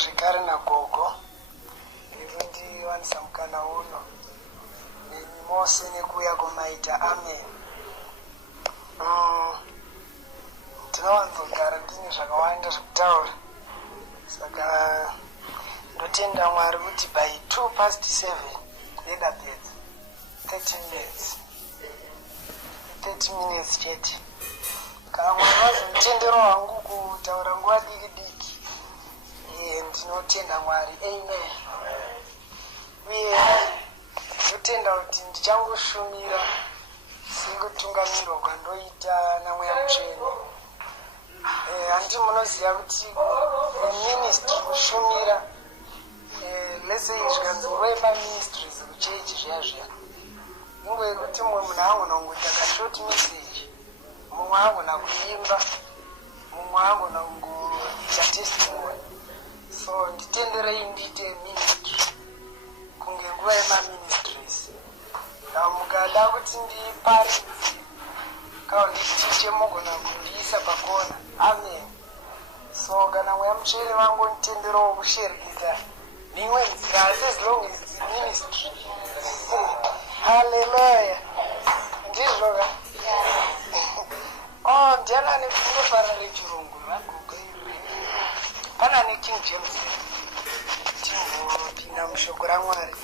zvekare nagogo rundiwanisa mukana uno nemi mose nekuuya kumaita amen. Ndinowanzogara ndine zvakawanda zvekutaura, saka ndotenda Mwari kuti by 7:02 ndingapedza 30 minutes chete. Kana Mwari wazonditendera wangu kutaura nguva diki diki, ndinotenda Mwari. Amen. Uye ndotenda kuti ndichangoshumira sekutungamirwa kwandoita naMweya Mutsvene. Handi munoziva kuti ministry kushumira, let's say zvikanzi Rhema Ministries kuchechi zviya ingwe yekuti mumwe munhu angona kungoita short message, mumwe angona kuimba, mumwe angona kungoita testimony. So nditenderei ndiite ministry kunge nguva yemaministries. Mukada kuti ndiparidze kana nditiche mogona kundiisa pakona. Amen. So kana Mweya Mutsvene vangonditenderawo kushereketa neimwe nzira, asi as long as it's ministry. Hallelujah. Ndizvo ka? Ndiana nekungofara rechirungu vagogo iri. Pana neKing James tingopinda mushoko raMwari.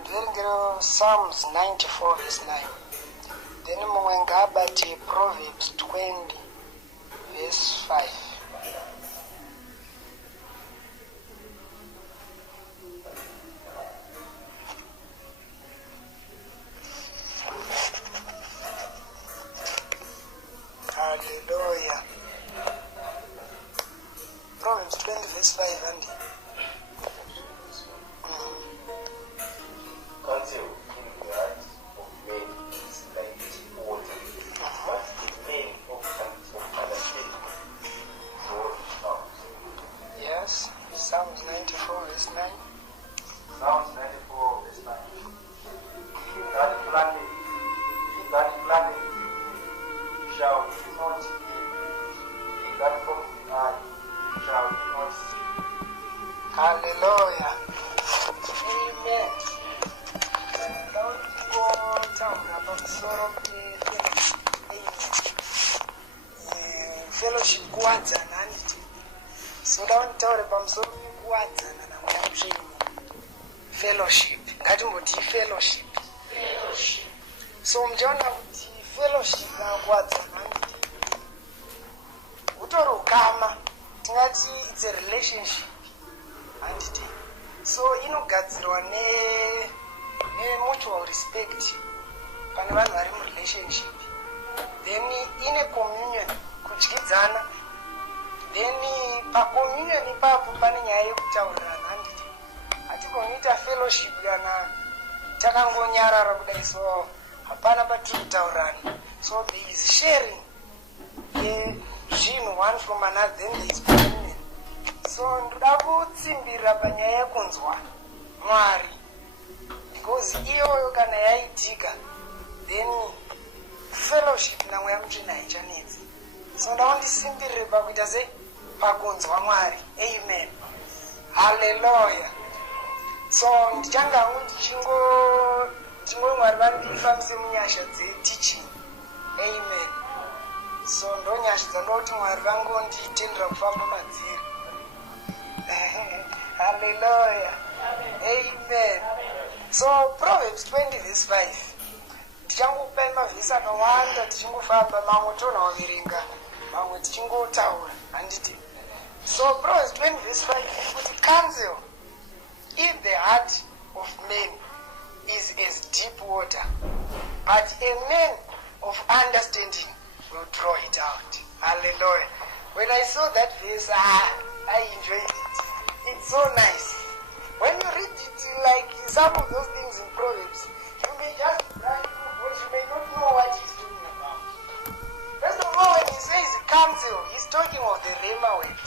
Ndierengero Psalms 94 verse 9. Then mumwe ngaabate Proverbs 20 verse 5. Hallelujah. Proverbs 20 verse 5 and counsel in the heart of men is like water, but the men of understanding draw it out. yes, Psalms 94 verse 9. Psalms 94 verse 9. He that planteth shall not eat, he that forms the eye shall not see. Hallelujah. Amen. Taura pamusoro fellowship kuwadzana handiti. Soda nditaure pamusoro pekuwadzana naMweya Mutsvene. Fellowship. Ngatimboti fellowship. So muchaona kuti fellowship nakuwadzana handiti. Utori ukama, tingati it's a relationship handiti. So inogadzirwa mutual respect pane vanhu vari murelationship, then ine communion, kudyidzana, then pacommunion ipapo pane nyaya yekutaurirana handiti. Hatigoniita fellowship kana takangonyarara kudai, so hapana patiri kutaurirana. So there is sharing zvinhu one from another, then there is communion. So ndoda kutsimbirira panyaya yekunzwa Mwari, because iyoyo kana yaitika, then fellowship naMweya Mutsvene haichanetsi. So ndakundisimbirire pakuita sei? Pakunzwa Mwari. Amen. Hallelujah. So ndichanga hangu ndichingo Mwari vandifambise munyasha dzeteaching. Amen. So ndonyasha dzandoti Mwari vangonditendera kufamba madziri. Hallelujah. Amen. So Proverbs 20 verse 5. Tichangopai mavhesi akawanda tichingofamba, mamwe tonaverenga, mamwe tichingotaura handiti. So Proverbs 20 verse 5 kuti counsel in the heart of men is as deep water, but a man of understanding will draw it out. Hallelujah. When I saw that verse, I enjoyed it. It's so nice. When you read it, like some of those things in Proverbs, you may just write, but you may not know what he's talking about. First of all, when he says counsel, he's talking of the Rhema word.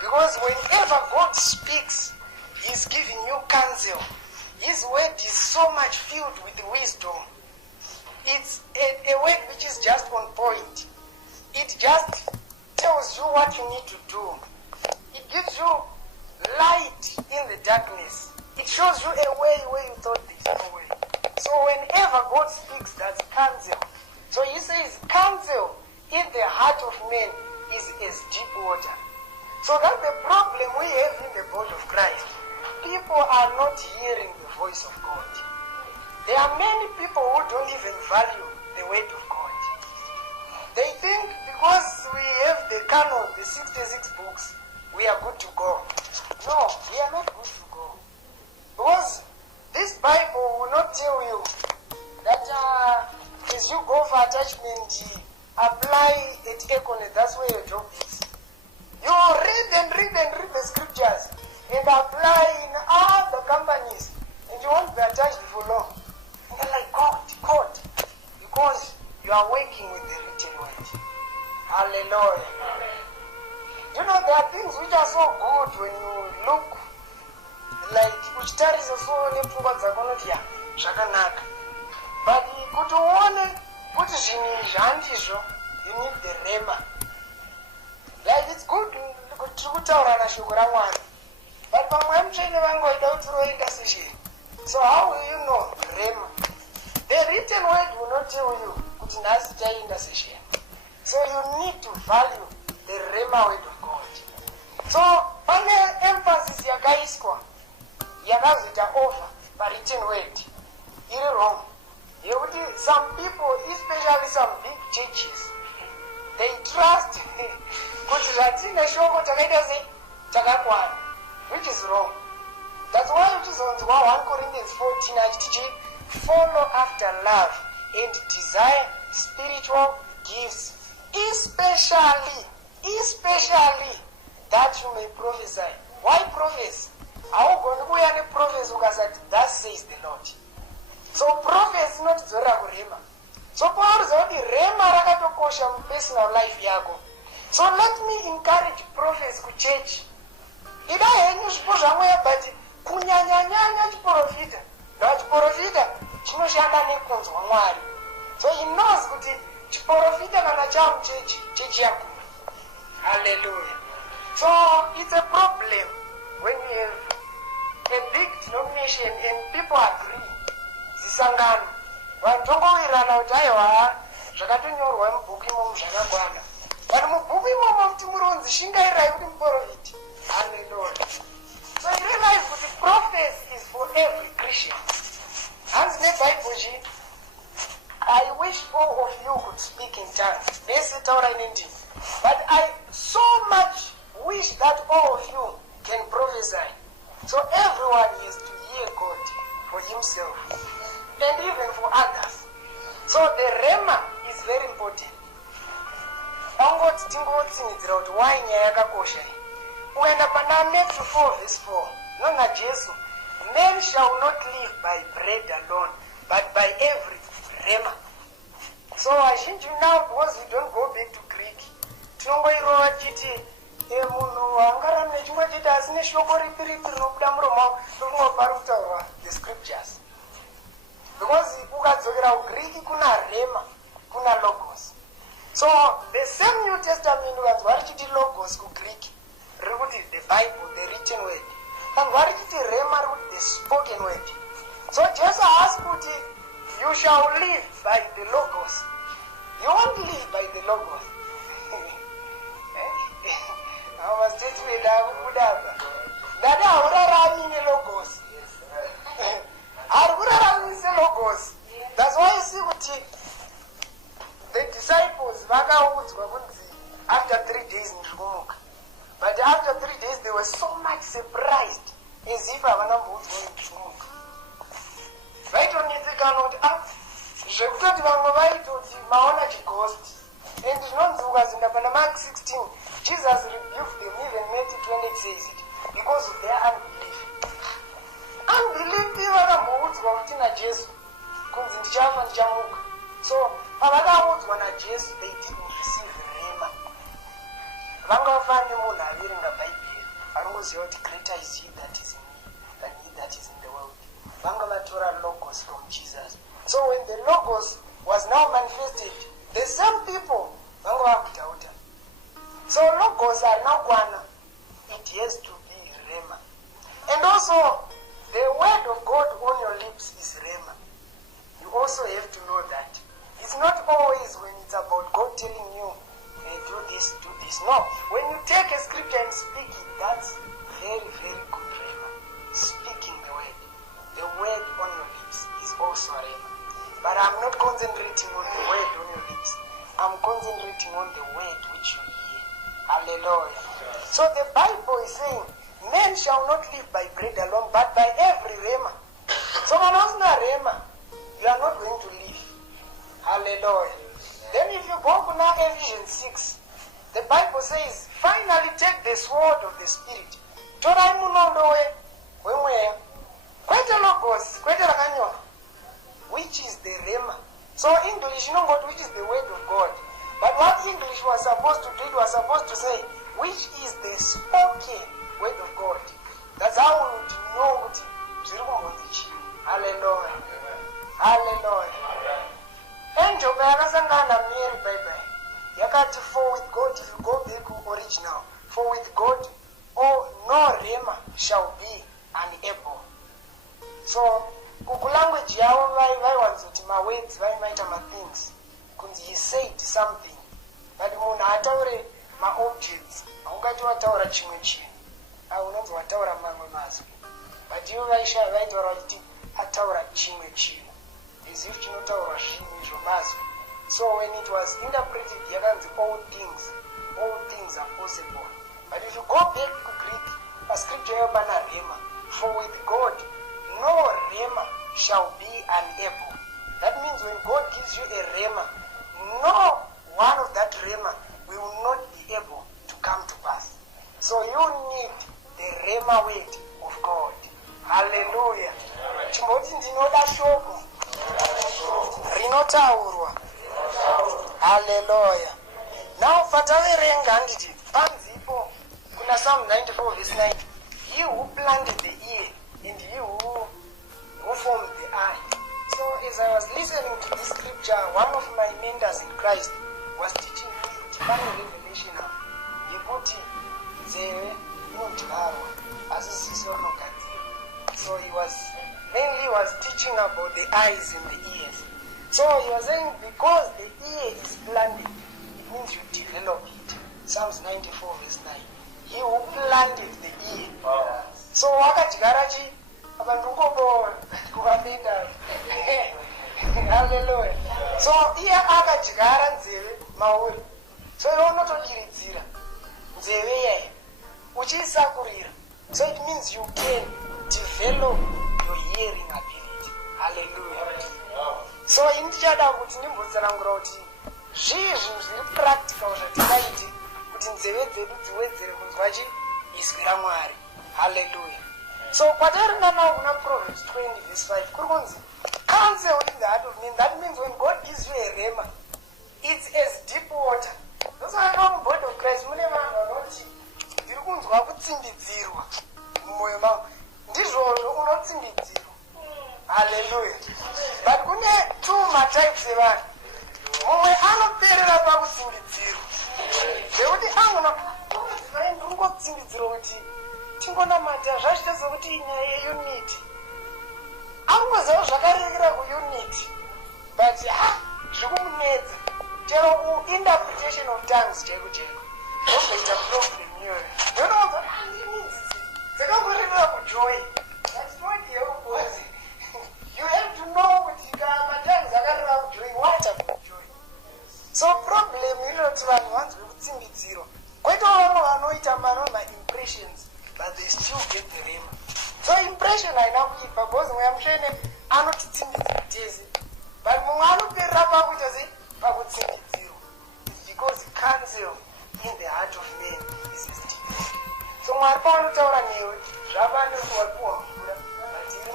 Because whenever God speaks, he's giving you counsel. His word is so much filled with wisdom. It's a word which is just on point. It just tells you what you need to do. It gives you light in the darkness. It shows you a way where you thought there's no way. So whenever God speaks, that's counsel. So he says counsel in the heart of man is as deep water. So that's the problem we have in the body of Christ. People are not hearing the voice of God. There are many people who don't even value the word of God. They think because we have the canon, the 66 books, we are good to go. No, we are not good to go. Because this Bible will not tell you that as you go for attachment, apply at Econ, that's where your job is. You read and read and read the scriptures and apply in other companies and you won't be attached for long. And you're like, God, because you are working with the written word. Hallelujah. You know, there are things which are so good when you look like uchitarize so nepfungwa dzakonoti zvakanaka. But kuti uone kuti zvinhu zvandizvo, you need the rema. Like it's good kuti kutaura nashoko raMwari. But pamwe mutsvene vangoida kuti roenda session. So how will you know rema? The written word will not tell you kuti nhasi chaenda session. So you need to value the rema word of God. So pane emphasis yakaiswa yakazoita over the written word iri wrong. Yekuti some people, especially some big churches, they trust kuti zvatine shoko takaita sei takakwana, which is wrong. That's why uchizonzwa 1 Corinthians 14 achiti follow after love and desire spiritual gifts, especially that you may prophesy. Why prophecy? Haugoni kuuya neprofesi ukasati thus says the Lord. So prophecy inotidzorera kurema. So paunoziva kuti rema rakatokosha mupersonal life yako. So let me encourage prophets kuchurch. Ida henyu zvipo zvamweya but kunyanyanyanya chiprofita. Chiprofita chinoshanda nekunzwa Mwari. So he knows kuti chiprofita kana chamuchechi chechi yakura. Hallelujah. So it's a problem when you have a big denomination and people agree. Zisangano. Vantongowirirana kuti aiwa zvakatonyorwa mubhuku imomo zvakakwana. But mubhuku imomo kuti muronzi shingairai kuti muprofiti. Hallelujah. So you realize that the prophecy is for every Christian. Hands ne Bible ji. I wish all of you could speak in tongues. But I so much wish that all of you can prophesy. So everyone has to hear God for himself and even for others. So the rema is very important. Angoti tingotsinidzira kuti why nyaya yakakosha iyi. Ukaenda pana Matthew 4 verse 4, nona Jesu, men shall not live by bread alone, but by every rema. So azhinji now, because we don't go back to Greek, tinongoirova chiti munhu angarame nechimwe chiti asine shoko ripi ripi rinobuda muromo rinopari kutaurwa the scriptures. Because ukadzokera kuGreek kuna rema, kuna logos. So the same New Testament ukanzwa richiti logos kuGreek rikuti the Bible, the written word. Ukanzwa richiti rema rikuti the spoken word. So Jesus asked kuti you shall live by the logos. You won't live by the logos. Our statement akudaba. Dada haurarami nelogos. Haurarami nelogos. That's why you see kuti the disciples vakaudzwa kunzi after 3 days ndikumuka. But after 3 days they were so much surprised as if havanamboudzwa ndikumuka. Vaitonyetsekana kuti zvekutoti vamwe vaitoti maona chighost. And zvinonzi ukazinda pana Mark 16, Jesus rebuked them, even Matthew 20 says it, because of their unbelief. Unbelief vakamboudzwa kuti naJesu kunzi ndichafa ndichamuka. So pavakaudzwa naJesu they didn't receive rema. Vangafanira munhu averenga Bhaibheri anongoziva kuti greater is he that is in me than he that is in the world. Vanga vatora logos from Jesus. So when the logos was now manifested, the same people vanga vakutauta. So logos are now one. It has to be rema. And also, the word of God on your lips is rema. You also have to know that. It's not always when it's about God telling you, do this, do this. No. When you take a scripture and speak it, that's very, very good rema. Speaking the word. The word on your lips is also rema. But I'm not concentrating on the word on your lips. I'm concentrating on the word which you hear. Hallelujah. So the Bible is saying, men shall not live by bread alone, but by every rema. So when I was not rema, you are not going to live. Hallelujah. Then if you go to now Ephesians 6, the Bible says, finally take the sword of the Spirit. Torai munondo we kwete logos, kwete rakanyoka, which is the rema. So English, you know what, which is the word of God. But what English was supposed to do, it was supposed to say, which is the spoken word of God. That's how we would know what is. Hallelujah. Hallelujah. And Job yakasangana Mary Bible. Yakati, for with God, if you go back to original, for with God, no rema shall be unable. So, kukulanguage yao vaiwanzoti mawords vaimaita mathings. Kunzi he said something. But munhu ataure maobjects, haungati wataura chimwe chinhu. Unonzi wataura mamwe mazwi. But ivo vaitaura kuti ataura chimwe chinhu. As if chinotaura zvinhu izvo mazwi. So when it was interpreted, yakanzi all things are possible. But if you go back to Greek, a scripture yabana rema, for with God, no rema shall be unable. That means when God gives you a rema, no one of that rema will not be able to come to pass. So you need the rema word of God. Hallelujah. Chimboti ndinoda shoko rinotaurwa. Hallelujah. Now pataverenga handiti panzipo kuna Psalm 94 verse 9. He who planted the ear and he who formed the eye. So as I was listening to this scripture, one of my mentors in Christ was teaching me divine revelation of Yekuti Zewe Muntarwa Asisiso Nokati. So he was mainly teaching about the eyes and the ears. So he was saying because the ear is planted, it means you develop it. Psalms 94 verse 9. He who planted the ear. So wakachigarachi abandungobo kuvapinda. Hallelujah. So iye akachigara nzeve mauri. So iwe unotodiridzira nzeve yaye uchiisakurira. So it means you can develop your hearing ability. Hallelujah. So indichada kuti ndimbotsanangura kuti zvinhu zviri practical zvatingaiti kuti nzeve dzedu dziwedzere kunzwa izwi raMwari. Hallelujah. So kwataringa now kuna Proverbs 20 verse 5 kuri kunzi counsel in the heart of men. That means when God gives you a rema, it's as deep water. That's why I know body of Christ mune vanhu vanoti ndiri kunzwa kutsimbidzirwa mumwoyo mangu. Ndizvozvo unotsimbidzirwa. Hallelujah. But kune two types evanhu. Mumwe anoperera pakutsimbidzirwa. Zvekuti angona ndiri kutsimbidzirwa kuti tingonamata zvachita sekuti inyaya yeunity. Angoziva zvakarekera kuunity. But zvikumunetsa. Chero ku-interpretation of tongues chaiko chaiko. Ndozoita problem iyoyo. Ndinoona dzakamurekera kujoy. That's not the whole point. You have to know kuti matongues akarekera kujoy, what about joy? So problem inoti vanhu vanzwe kutsimbidzirwa. Koitawo vamwe vanoita ma-impressions, but they still get the rema. So impression haina kuipa because mweya mutsvene anotitsimbidzira tese. But mumwe anoperera pakuita sei pakutsimbidzirwa. It's because counsel in the heart of man is mysterious. So Mwari paanotaura newe zvava nekuwapiwa mvura vatiri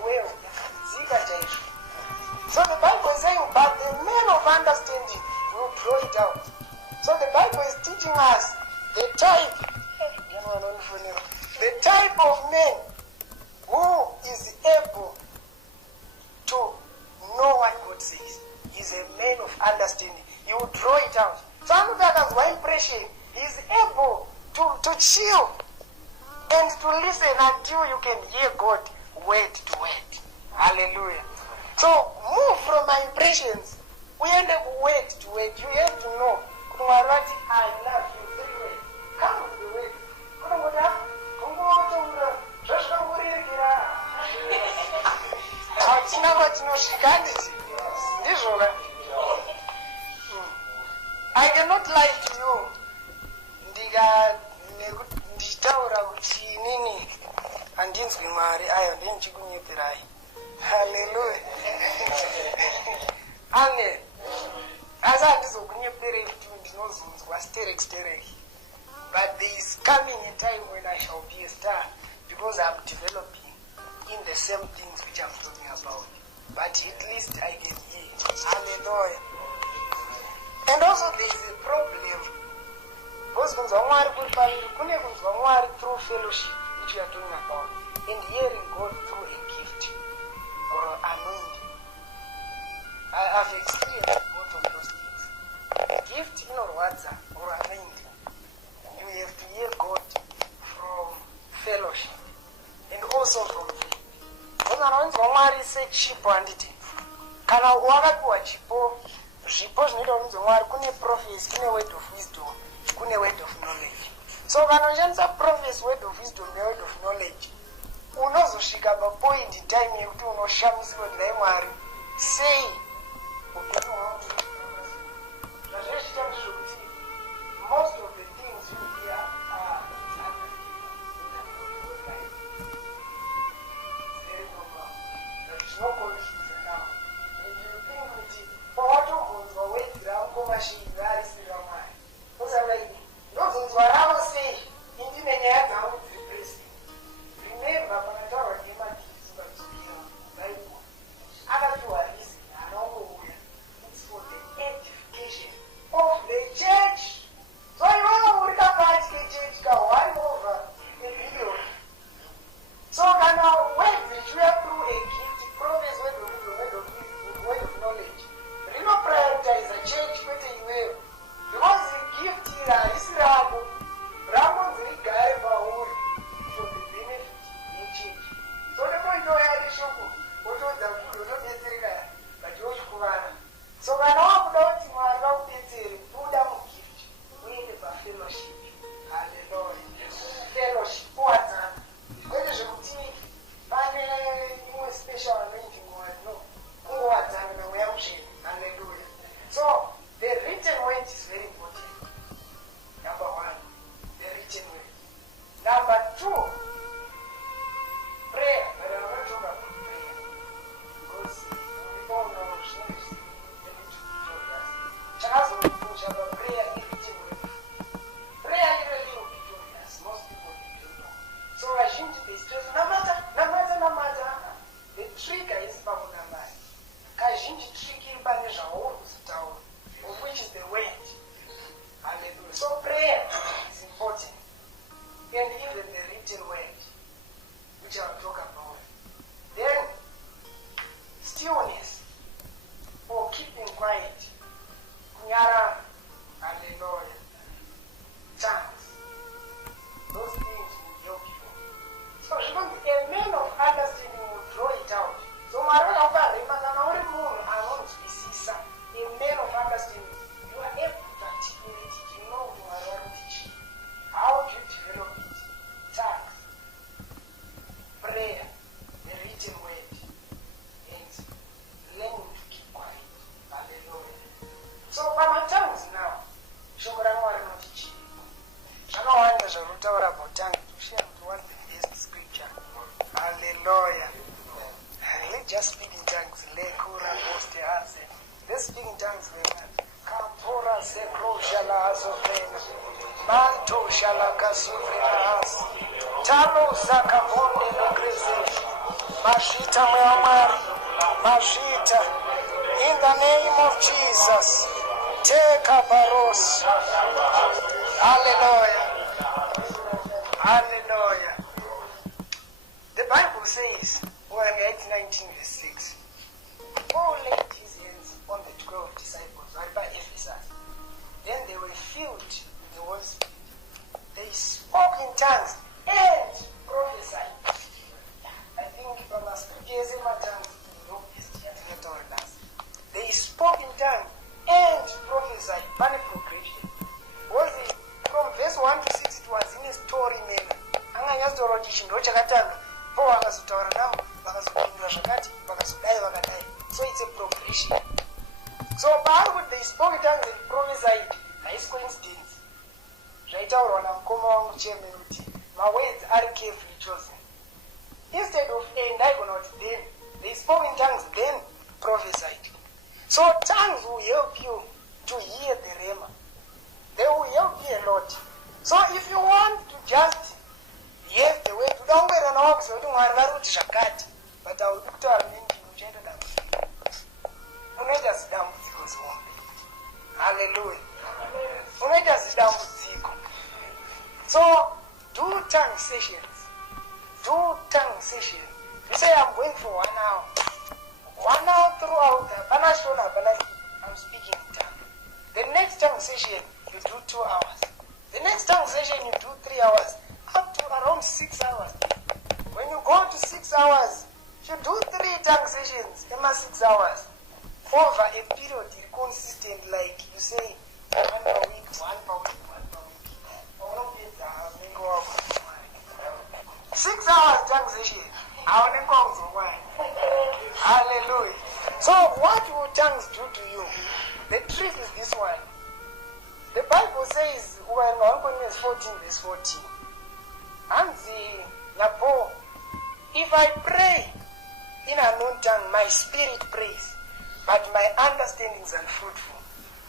muwewo yakadzika chaizvo. So the Bible is saying, but the man of understanding will draw it out. So the Bible is teaching us the type of man who is able to know what God says. He's a man of understanding. He will draw it out. So anoti akazwa impression, he is able to chill and to listen until you can hear God word to word. Hallelujah. So move from my impressions. We end up word to word. You have to know. I love you. 3 ways. Come with the word. I cannot lie to you. Ndichitaura kuti inini handinzwi Mwari, ayo ndinichikunyeperai. Hallelujah. Amen. Asi handizokunyeperei kuti ndinozunzwa stereki. But there is coming a time when I shall be a star, because I'm developing in the same things which I'm talking about. But at least I can hear. Hallelujah. And also there is a problem. Because kunzwa Mwari kuri pamiri, kune kunzwa Mwari through fellowship, which we are talking about, and hearing God through a gift or anointing. I've experienced both of those things. Gift inorwadza or anointing. You have to hear God from fellowship and also from faith. Because anonzwa Mwari sechipo handiti. Kana wakapiwa chipo, zvipo zvinoita kunzwa Mwari, kune prophecy, kune word of wisdom, kune word of knowledge. So kana uchishandisa prophecy, word of wisdom neword of knowledge, unozosvika papoint time yekuti unoshamisirwa kuti dai Mwari sei upenyu hwangu zvazvichita ndezvokuti most of the things you hear are very normal. There is no confusion now. And you think kuti pawatogonzwa word rangu mashinga arisira Mwari, osaura ini ndozonzwa ravo sei indine nyaya dzangu dziri present. Remember pakataurwa nemadhisi padzokera Bible akapiwa reason anongouya. It's for the edification of the church. So iwewe uri kapati kechurch kahwari over a billion. So kana words zvichiuya through a gift, prophets, word of wisdom, word of knowledge, rino prioritize church kwete iwewe. Because the gift iri harisi rako, rakonzi rigare pauri for the benefit yechurch. So nepoindoya reshoko wotodza kuti wotodetsereka but wochikuvana. So kana wakuda kuti Mwari vakudetsere, buda mugift uende pafellowship. Hallelujah. Fellowship uwadzana. Kwete zvekuti pane imwe special anointing Mwari, no. Kungowadzana nemweya mutsvene. Hallelujah. So the written word is very important. Number 1, the written word. Number 2, prayer. But I'm not talking about prayer, because we all know prayer is written word. Prayer really will be victorious. Most people don't know. So I shouldn't be stressed. No matter. The trigger is pamunamai. Kazhinji tricky pane zvauri kuzitaura, of which is the word. Hallelujah. So prayer is important. And even the written word, which I'll talk about. Then, stillness, or keeping quiet. Kunyara, hallelujah. Tongues. Those things will help you. So a man of understanding will draw it out. So Mwari akaparima kana uri munhu anonzwisisa, a man of understanding, you are able to articulate it. You know what Mwari arikutichii. How do you develop it? Tongues, prayer, the written word, and learning to keep quiet. Hallelujah. So pamatongues now, shoko raMwari rinoti zvakawanda zvarinotaura about tongues. Share one the best scripture. Hallelujah. Let's just speak in tongues. Let's speak in tongues. Kapora sekro shala azofena. Manto shala kasufena as. Talo zakabonde lokreze. Mashita mwamari. Mashita. In the name of Jesus. Take a baros. Hallelujah. Hallelujah. The Bible says, Acts 19 verse 6, Paul laid his hands on the 12 disciples right by Ephesus. Then they were filled the Holy Spirit. They spoke in tongues and prophesied. I think from a speakers in my tongue, they spoke in tongues and prophesied. Funny progression. Was it from verse 1 to 6? It was in a story manner. So it's a progression. So how would they spoke in tongues and prophesied? It's coincidence. Right out on a common chairman. My words are carefully chosen. Instead of and I will not then, they spoke in tongues, then prophesied. So tongues will help you to hear the rhema. They will help you a lot. So if you want to just hear the word, don't wear an ox or don't wear a shakati, but I will do to hallelujah. So do tongue sessions. Do tongue sessions. You say I'm going for 1 hour. 1 hour throughout, I'm speaking in tongue. The next tongue session, you do 2 hours. The next tongue session, you do 3 hours. Up to around 6 hours. When you go to 6 hours, you do 3 tongue sessions, 6 hours. Over a period, consistent, like you say, 1 per week, 1 per week, 1 per week. 6 hours tongue session. Hallelujah. So what will tongues do to you? The trick is this one. The Bible says, when 1 Corinthians 14 verse 14, if I pray in an unknown tongue, my spirit prays, but my understanding is unfruitful.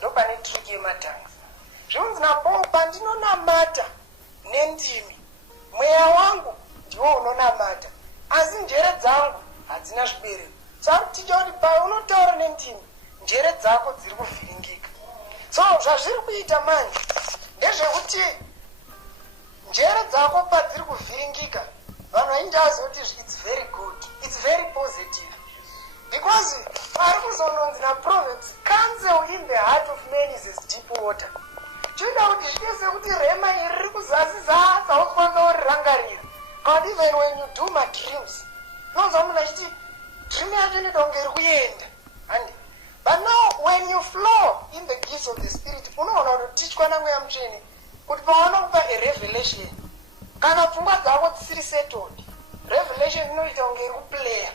Nobody tricky my tongues. Jones Napo Pandino Namata, Nendimi, Mea Wangu, Jono Namata, as in Jared Zangu, as in a spirit. So I'm teaching Pauno Toran Nendimi, Jared Zako Zirgo Fingik. So Jazirkuita man, there's a Uti Jared Zako Patriku Fingika. It's very good. It's very positive. Because the Proverbs, counsel in the heart of man is as deep water. God, even when you do my dreams, but now when you flow in the gifts of the Spirit, you know teach a revelation. Kana pfungwa dzako dzisiri settled. Revelation inoita unge iri kuplaya.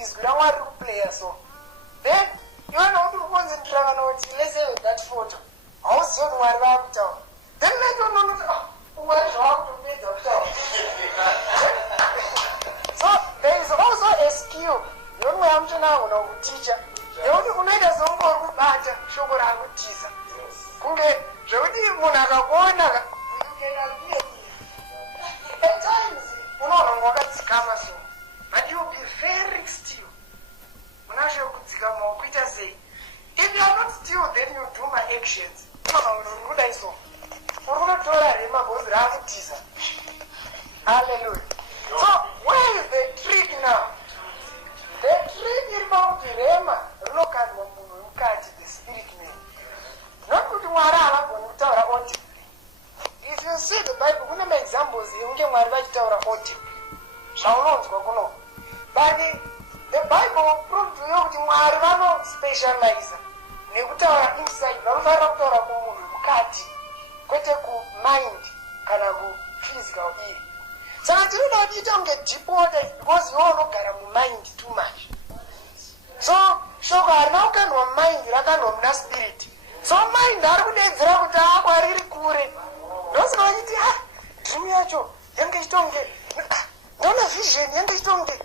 Is gwamwari iri kuplaya so. Then you are not concentrating on it. Let's say that photo. How soon were you out of? Then let you know where you are to be the So there is also a skill. You know I'm now teacher. You only made us on board bata shobora kutiza. Kunge jodi munaka kuona you can be at times, you know what come so, but you'll be very still. When I show Peter say, if you are not still, then you do my actions. Hallelujah. So where is the trick now? The trick is about the Rema. Look at the spirit man. Not good to if you see the Bible, we have examples. But the Bible proves to you that specialize. Inside, mind, physical. So I do not you don't get deported because you all look at mind too much. So, now can mind, spirit. So mind, I would really cool. Those are dream yacho, youngish don't get no vision, youngish don't get.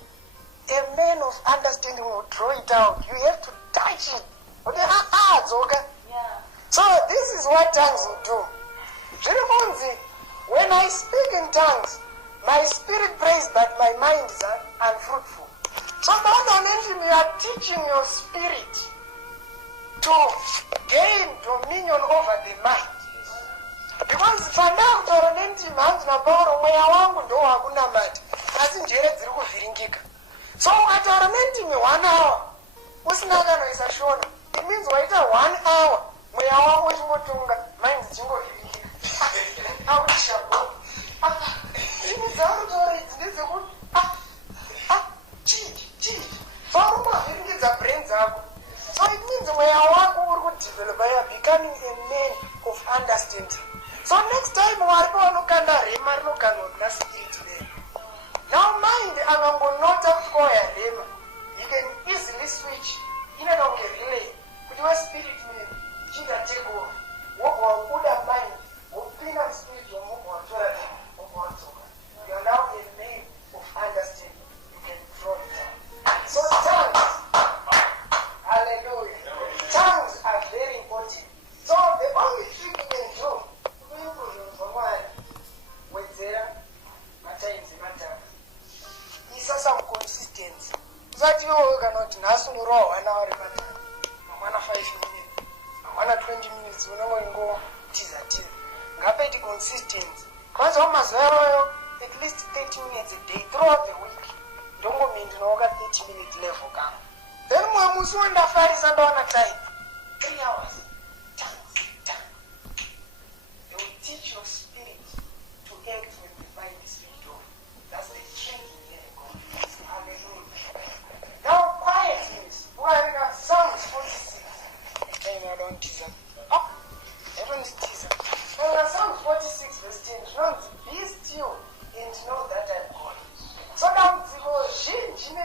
A man of understanding will draw it out. You have to touch it. But there are odds, okay? Yeah. So this is what tongues will do. When I speak in tongues, my spirit prays, but my mind is unfruitful. So you are teaching your spirit to gain dominion over the mind. Because Fanda Toronenti Mount Naboro, where I want to do a good amount, as in Jared Ziruko. So at Toronenti 1 hour, what's not is a short. It means wait 1 hour, where I want to go to mind dzichingovhiringika akuti shango dzimwe dzaanotaura idzi ndedzekuti chii dzaurumavhiringidza brain dzako. So it means mweya wako uri kudevelopa, you are becoming a man of understanding. So next time waripo vanokanda rema rinokandwa kuna spirit man. Now mind angangonota kuti kwauya rema, you can easily switch inoita kunge relay kuti wespirit man chinga take over wobva wabuda mind wopinda muspirit womubva watora rema wobva wadzoka. You are now a man of understanding. You can draw it down. So tongues, hallelujah, tongues are very important. So the only thing you can do to improve your mind wedzera matimes ematanga isa some consistency. Usati iwewe kana kuti nhasi unorowa 1 hour ematanga, mangwana 5 minutes, mangwana 20 minutes, unongotiza tiza. Ngapaiti consistency. Kwanza wamazuva iroyo at least 30 minutes a day throughout the week. Ndongomini ndinoka 30 minute level kama. Then mwe musi wandafarisa ndawana time 3 hours. Time. They will teach your spirit to act when the mind is switched off. That's the strength in letting go. Hallelujah. Now quietness. Why Psalms 46. I don't tease them. I don't tease them. Now Psalms 46 verse 10. Be still and know that I am God. So now they are not able to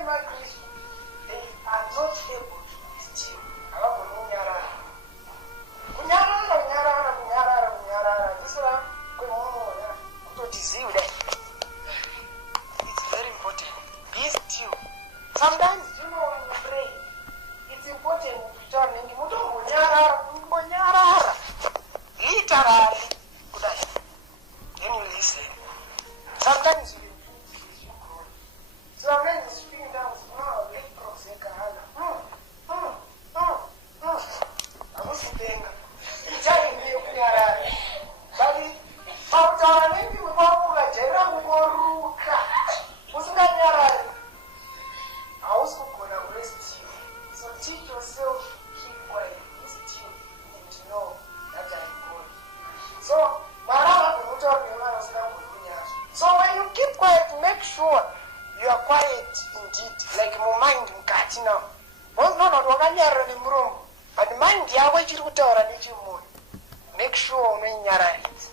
be still. It's very important. Be still. Sometimes, when you pray, it's important to turn into literally. Then you listen. Sometimes you grow. So when you speak down, so teach yourself, keep quiet, be still, and to know that I am God. So when you keep quiet, make sure you are quiet indeed, like my mind mukati now. But mind yako ichiri kutaura nechemwoyo. Make sure unonyararidza.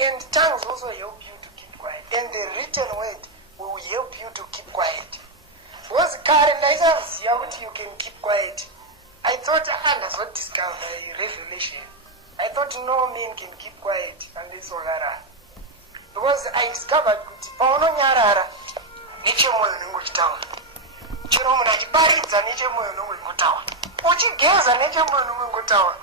And tongues also help you to keep quiet. And the written word will help you to keep quiet. Because currently you can keep quiet. I thought I was discovered a revelation. I thought no man can keep quiet unless Ogara. Because I discovered that paunonyarara nechemwoyo unongochitaura. Chero munhu achiparidza nechemwoyo unongotaura. Uchigeza nechemwoyo unongotaura.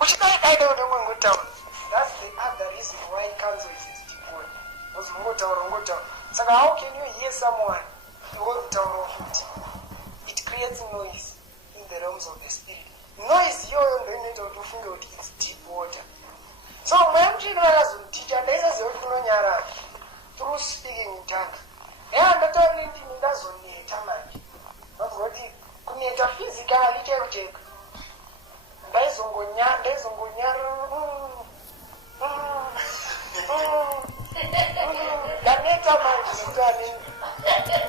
Uchidaida unongotaura. That's the other reason why counsel is devoid. Because ungotaura. So how can you hear someone wontaura futi? It creates noise in the realms of the spirit. Noise yoyo ndio inoita kuti ufunge kuti it's deep water. So when mchini vakazondicha ndaisaziva kuti unonyarara through speaking in tongues. Ndatoona kuti ndazoneta manje. Kuti kuneta physically cheko. Ndaizongonyara ndaneta manje mutani.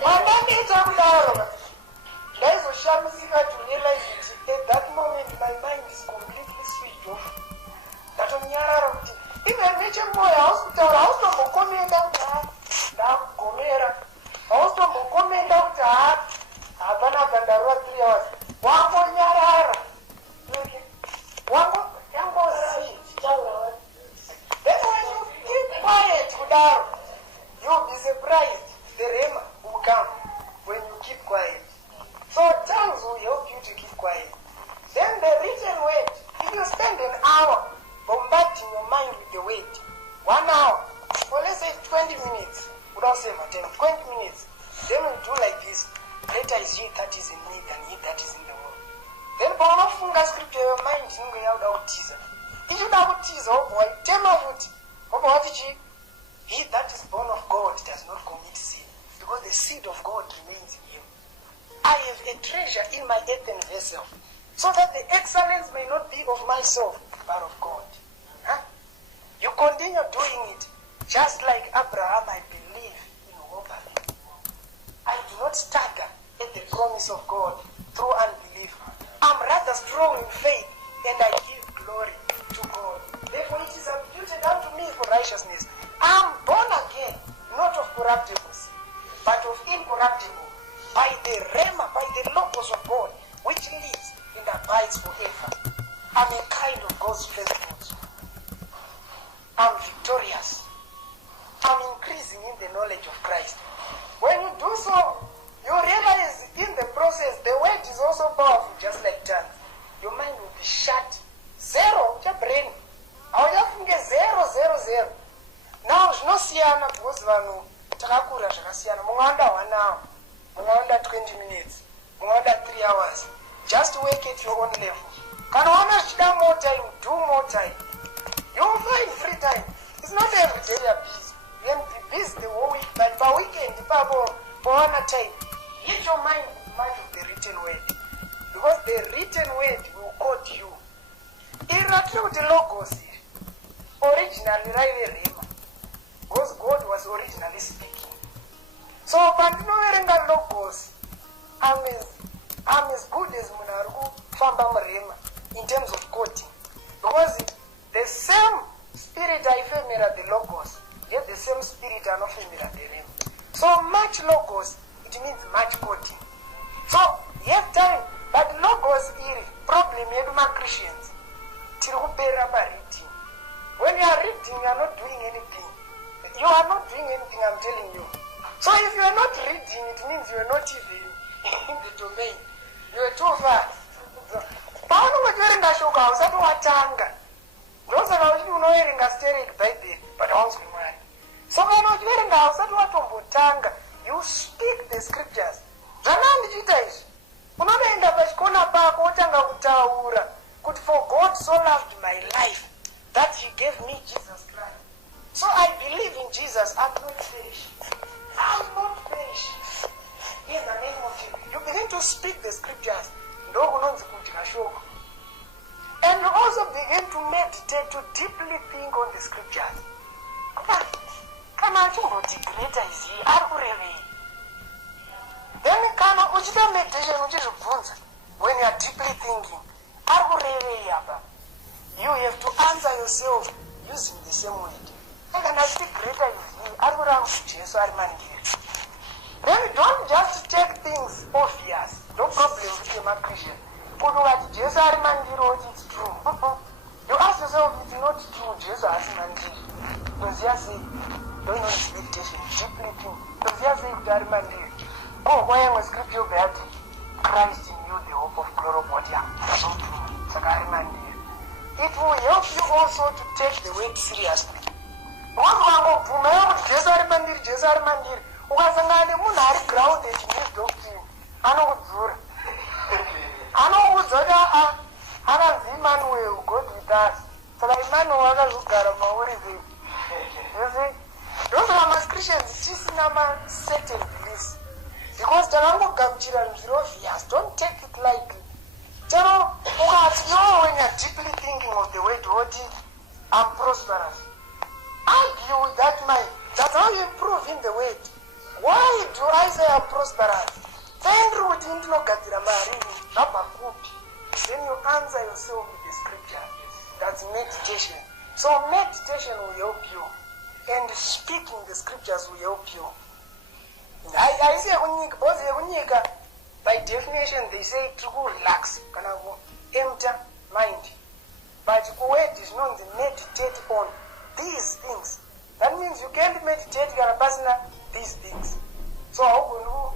Mandaneta kudaro. Ndaizoshamisika to realize it at that moment my mind is completely switched off. Ndatonyarara kuti ive nechemwoyo hausikutaura, hausitombokomenda kuti ndakugomera, hausitombokomenda kuti hapana kandarua 3 hours. Wangonyarara. Then when you keep quiet kudaro, you'll be surprised. The rema will come when you keep quiet. So tongues will help you to keep quiet. Then the written word, if you spend an hour bombarding your mind with the word, 1 hour, or let's say 20 minutes, we don't say 10, 20 minutes, then we'll do like this. Greater is he that is in me than he that is in the world. Then paunofunga scripture, your mind is not going to teaser. If you don't teaser, oh boy, tell me what he that is born of God does not commit sin, because the seed of God remains in him. I have a treasure in my earthen vessel, so that the excellence may not be of myself, but of God. continue doing it. Just like Abraham, I believe in hope. I do not stagger at the promise of God through unbelief. I'm rather strong in faith, and I give glory to God. Therefore, it is imputed unto me for righteousness. I'm born again, not of corruptibles, but of incorruptible, by the rhema, by the logos of God, which lives and abides forever. I'm a kind of God's firstfruits. I'm victorious. I'm increasing in the knowledge of Christ. When you do so, you realize in the process, the word is also powerful, just like tongues. Your mind will be shut. Zero, your brain. How you think 000. Now, no siyana because vanu takakura zvakasiyana. Munganda 1 hour, munganda 20 minutes, munganda 3 hours. Just work at your own level. Can one have more time? Do more time. You will find free time. It's not every day you're busy. You can be busy the whole week, but per weekend, for one time, let your mind of the written word. Because the written word will quote you. Irrelevant the logos here. Originally, Rema. Because God was originally speaking. So, but no logos, I'm as good as Munaru Famba Rema in terms of quoting. Because the same spirit I familiar the logos, yet the same spirit are not familiar the Rema. So much logos, it means much quoting. So, you have time, but logos is problem with my Christians. When you are reading, you are not doing anything. You are not doing anything, I'm telling you. So if you are not reading, it means you are not even in the domain. You are too far. Paano ngojerenga shoka usatu watanga. Ndoza na uchi unoerenga steric Bible, but also mwari. So when ngojerenga usatu watombotanga, you speak the scriptures. Zvanandi chita izvi. Unoenda pachikona pako otanga kutaura kuti for God so loved my life that he gave me Jesus Christ. So I believe in Jesus. I'm not perish. I'm not perish. In the name of Jesus. You begin to speak the scriptures. And you also begin to meditate, to deeply think on the scriptures. Then meditation, when you are deeply thinking, you have to answer yourself using the same word. Then don't just take things obvious. No problem with a Christian. It's true. You ask yourself, it's not true. Jesus has mandiri. Does he say, don't know meditation, deeply think. Does he say, oh, why am I scripture that Christ in you, the hope of glory? It will help you also to take the word seriously. Ukasangana munhu ari grounded in doctrine anokudzura anokudzora ananzi Emmanuel, God with us. Saka Emmanuel akazogara mauri vedu. You see, those are my Christians tisina ma certain beliefs because takangogamuchira zviro obvious. Don't take it lightly. Chero ukati when you're deeply thinking of the word what I'm prosperous, argue with that mind. That's how you improve in the word. Why do I say I'm prosperous? Then you answer yourself with the scripture. That's meditation. So meditation will help you. And speaking the scriptures will help you. I say by definition they say to relax, empty mind. But the word is not to meditate on these things. That means you can't meditate these things. So no.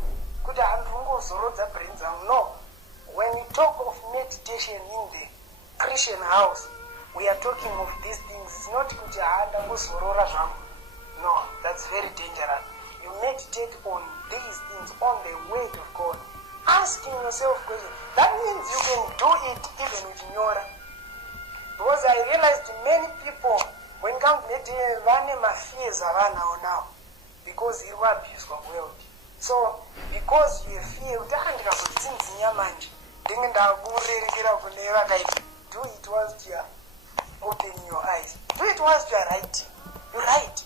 When we talk of meditation in the Christian house, we are talking of these things. It's not no, that's very dangerous. You meditate on these things, on the word of God, asking yourself questions. That means you can do it even with Nyora. Because I realized many people, when come to meditation, my fears are now. Because you are abused from world. So, because you fear, do it once here. open your eyes. Do it whilst you are writing. You write.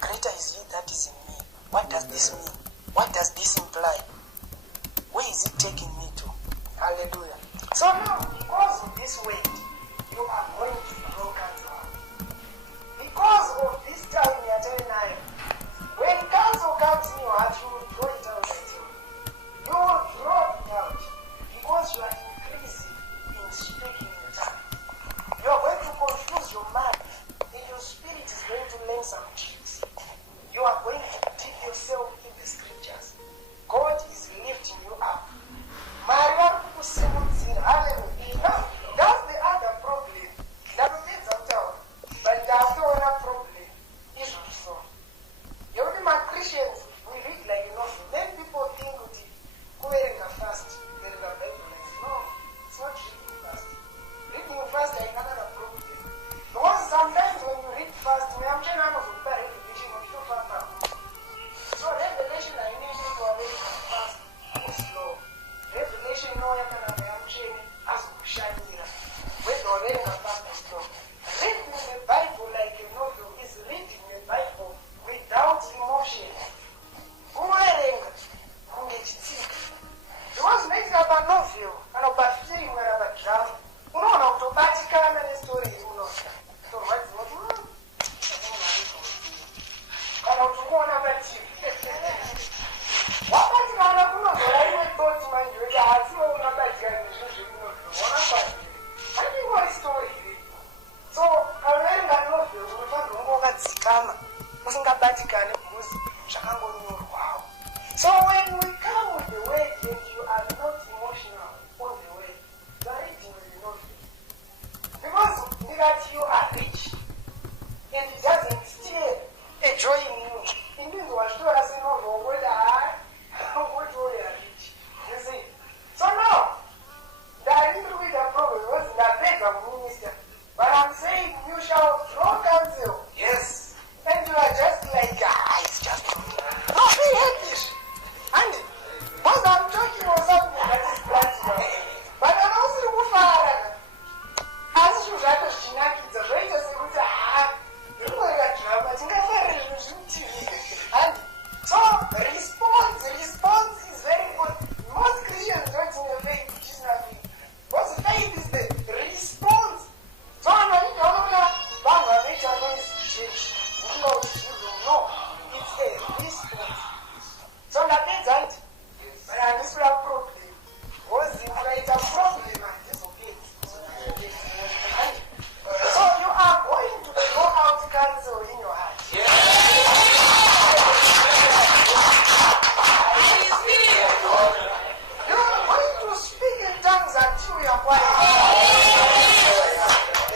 Greater is he that is in me. What does this mean? What does this imply? Where is it taking me to? Hallelujah. So now, because of this weight, you are going to grow cancer. Because of this time you are telling now, when cancer comes in your heart, you will draw it out at you. You will draw it out because you are increasing in speaking in tongue. You are going to confuse your mind, and your spirit is going to learn some tricks. You are going to dip yourself in the scriptures. God is lifting you up. Maria kusimudzira. Hallelujah. Now, that's the other problem. Ndakupedza kutaura. But ndatoona problem. Izvo so. Yekuti ma-Christians, we read like a novel. Then people think kuti kuverenga fast, kuverenga Bible like no, it's not reading fast. Reading fast hainana problem. Because sometimes when you read fast, muyamchena anozokupa revelation uchitofamba. So revelation hainei kuti waverenga fast or slow. Revelation inouya kana muyamchene azokushandira. Whether waverenga fast or slow. Reading the Bible like a novel is reading the Bible without emotion. Kuverenga kunge chitsika. Because zvinoitika panovel kana pafilm kana padrama unoona kutobatikana nestori iri munoza torwadziwa kuti kana kuti unoona patv wabatikana kunozora imwe thought manje kuti hasiwo unobatikana nezvinhu zvekunovel wakakwazire handingori stori iri. So kaverenga novel unofanirwa kunge wakadzikama usingabatikane because zvakangonyorwawo. So when we come with the word and you are not emotional on the word, you are reading the novel. Because that you are rich and it doesn't still a joy in you. It means what you are saying, no, whether I what you are rich. You see? So now, that little bit of problem was the beggar minister. But I'm saying you shall draw counsel. Yes. And you are just like, it's just no, be happy. And because I'm talking about something that is practical. But I'm also kufara. As you got to chinakidza zvoita sekuti rinongorega drama tingafarira zvinhu zvimutv. And so response is very important. Most Christians don't in the faith which is nothing. Because faith is the response. So I'm not vanhu vanoita noise church. No, it's a response. So ndapedza nti but handisina problem. Because ukaita problem handizopedzi. So you are going to throw out counsel in your heart. You are going to speak in tongues until you are quiet.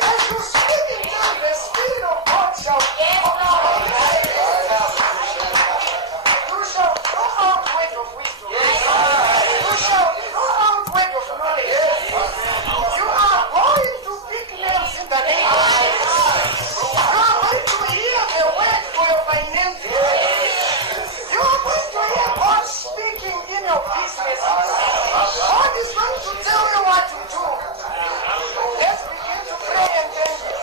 As you speak in tongues, the Spirit of God shall you shall throw out words of wisdom. You shall throw out words of knowledge. You are going to pick names in the name of Jesus. You are going to hear the word for your finances. You are going to hear God speaking in your business. God is going to tell you what to do. Let's begin to pray and thank you.